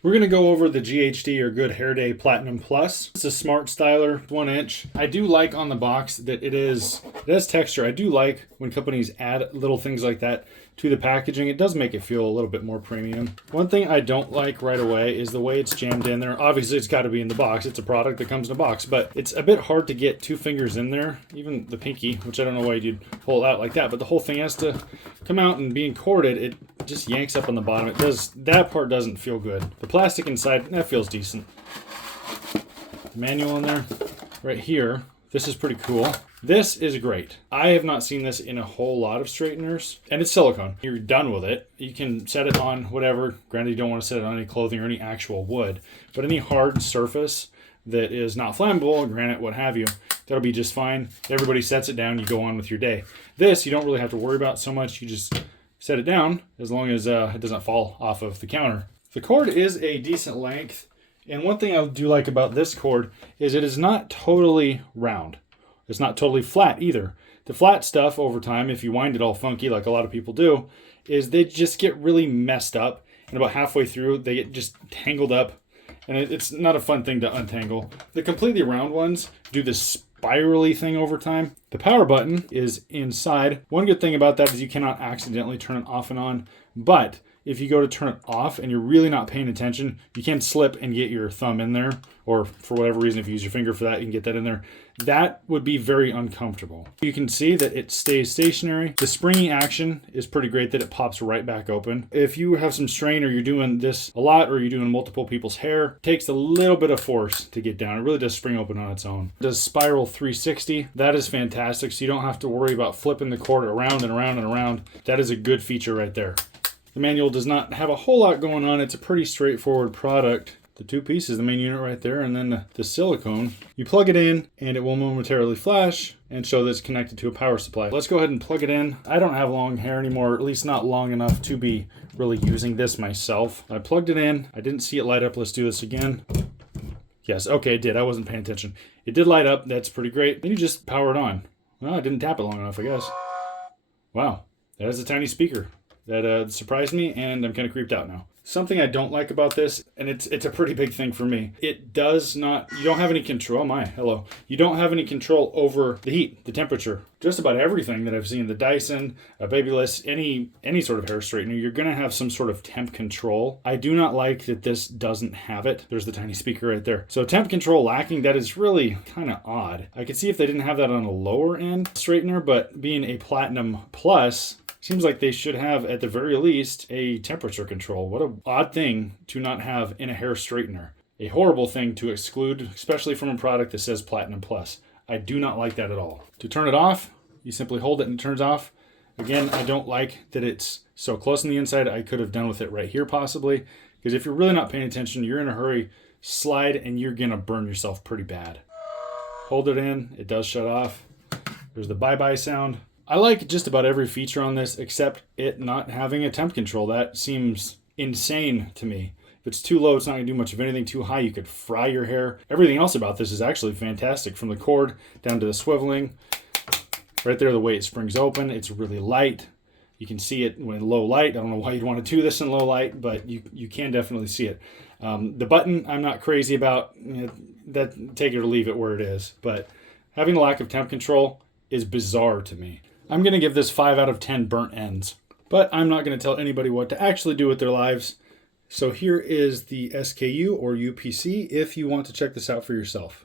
We're going to go over the GHD or Good Hair Day Platinum Plus. It's a smart styler, 1 inch. I do like on the box that it has texture. I do like when companies add little things like that to the packaging. It does make it feel a little bit more premium. One thing I don't like right away is the way it's jammed in there. Obviously, it's got to be in the box. It's a product that comes in a box, but it's a bit hard to get 2 fingers in there, even the pinky, which I don't know why you'd pull it out like that, but the whole thing has to come out, and being corded, it just yanks up on the bottom. That part doesn't feel good. The plastic inside, that feels decent. Manual in there. Right here, this is pretty cool. This is great. I have not seen this in a whole lot of straighteners, and it's silicone. You're done with it. You can set it on whatever. Granted, you don't want to set it on any clothing or any actual wood, but any hard surface that is not flammable, granite, what have you, that'll be just fine. Everybody sets it down, you go on with your day. This, you don't really have to worry about so much. You just set it down as long as it doesn't fall off of the counter. The cord is a decent length, and one thing I do like about this cord is it is not totally round. It's not totally flat either. The flat stuff over time, if you wind it all funky like a lot of people do, is they just get really messed up, and about halfway through they get just tangled up, and it's not a fun thing to untangle. The completely round ones do this spirally thing over time. The power button is inside. One good thing about that is you cannot accidentally turn it off and on, but if you go to turn it off and you're really not paying attention, you can slip and get your thumb in there, or for whatever reason, if you use your finger for that, you can get that in there. That would be very uncomfortable. You can see that it stays stationary. The springy action is pretty great that it pops right back open. If you have some strain or you're doing this a lot or you're doing multiple people's hair, it takes a little bit of force to get down. It really does spring open on its own. It does spiral 360. That is fantastic, so you don't have to worry about flipping the cord around and around and around. That is a good feature right there. The manual does not have a whole lot going on. It's a pretty straightforward product. The 2 pieces, the main unit right there, and then the silicone. You plug it in and it will momentarily flash and show that it's connected to a power supply. Let's go ahead and plug it in. I don't have long hair anymore, at least not long enough to be really using this myself. I plugged it in. I didn't see it light up. Let's do this again. Yes, okay, it did. I wasn't paying attention. It did light up. That's pretty great. Then you just power it on. Well, I didn't tap it long enough, I guess. Wow, that is a tiny speaker. That surprised me, and I'm kind of creeped out now. Something I don't like about this, and it's a pretty big thing for me, it does not, you don't have any control, you don't have any control over the heat, the temperature. Just about everything that I've seen, the Dyson, a Babyliss, any sort of hair straightener, you're going to have some sort of temp control. I do not like that this doesn't have it. There's the tiny speaker right there. So temp control lacking, that is really kind of odd. I could see if they didn't have that on a lower end straightener, but being a Platinum Plus, seems like they should have, at the very least, a temperature control. What an odd thing to not have in a hair straightener. A horrible thing to exclude, especially from a product that says Platinum Plus. I do not like that at all. To turn it off, you simply hold it and it turns off. Again, I don't like that it's so close on the inside. I could have done with it right here possibly, because if you're really not paying attention, you're in a hurry, slide, and you're going to burn yourself pretty bad. Hold it in, it does shut off. There's the bye-bye sound. I like just about every feature on this except it not having a temp control. That seems insane to me. If it's too low, it's not going to do much of anything. Too high, you could fry your hair. Everything else about this is actually fantastic, from the cord down to the swiveling. Right there, the way it springs open, it's really light. You can see it when low light. I don't know why you'd want to do this in low light, but you can definitely see it. The button, I'm not crazy about. That, take it or leave it where it is. But having a lack of temp control is bizarre to me. I'm going to give this 5 out of 10 burnt ends, but I'm not going to tell anybody what to actually do with their lives. So here is the SKU or UPC if you want to check this out for yourself.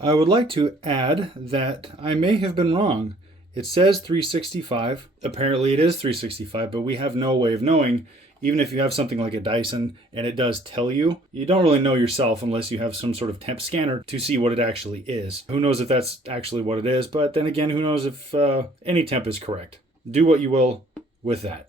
I would like to add that I may have been wrong. It says 365. Apparently it is 365, but we have no way of knowing. Even if you have something like a Dyson and it does tell you, you don't really know yourself unless you have some sort of temp scanner to see what it actually is. Who knows if that's actually what it is, but then again, who knows if any temp is correct. Do what you will with that.